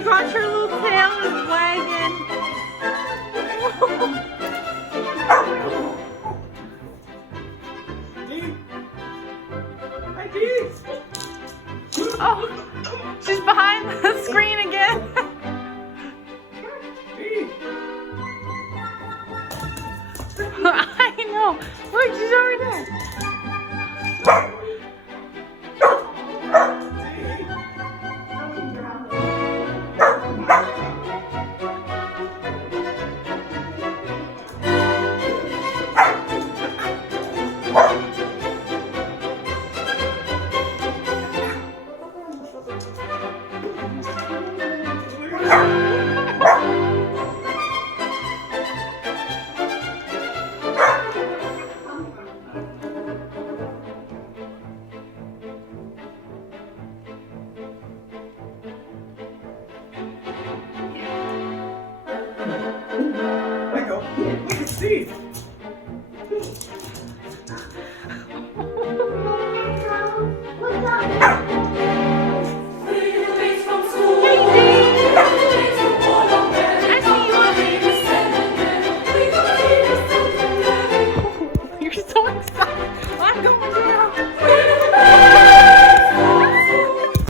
my gosh, her little tail is wagging. Hi, Dee. Oh, she's behind the screen again. I know. Look, she's over there. Michael, look at Steve.